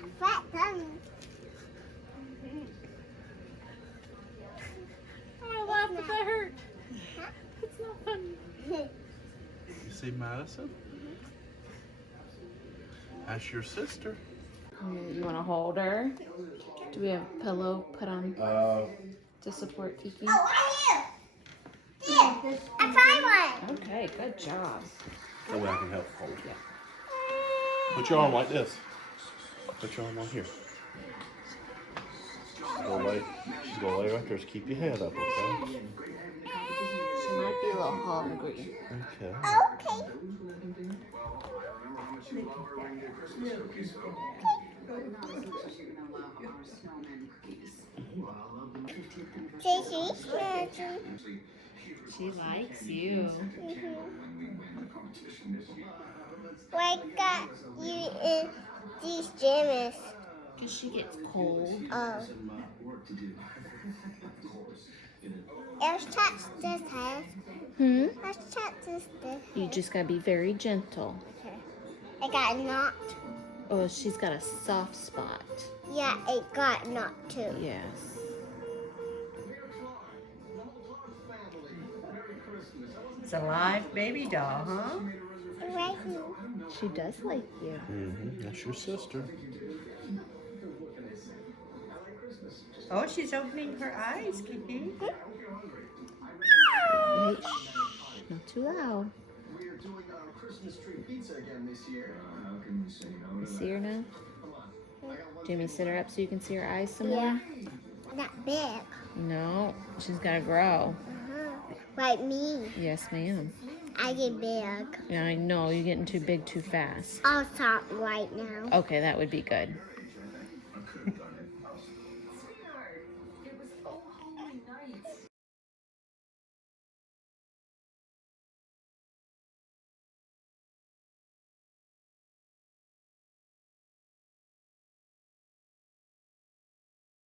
not fat tummy. I laugh if that hurt. It's not funny. You see Madison? That's your sister. You want to hold her? Do we have a pillow put on to support Kiki? Oh, I do. Here, I found one. Okay, good job. That way I can help hold. Yeah. Put your arm like this. Put your arm on here. She's gonna lay right there. Just keep your head up, okay? She might be a little hungry. Okay. Okay. She likes you. Why got you in these jammies? Because she gets cold. Oh. Let's touch this head. Let's touch this head. You just gotta be very gentle. Okay. I got knocked. Oh, she's got a soft spot. Yeah, it got knocked too. Yes. It's a live baby doll, huh? Right here. She does like you. That's your sister. Oh, she's opening her eyes, Kiki. Hey, shh, not too loud. You see her now? Do you want me to sit her up so you can see her eyes some Yeah. more? Not big. No, she's gotta grow. Like me. Yes, ma'am. I get big. Yeah, I know, you're getting too big too fast. I'll stop right now. Okay, that would be good.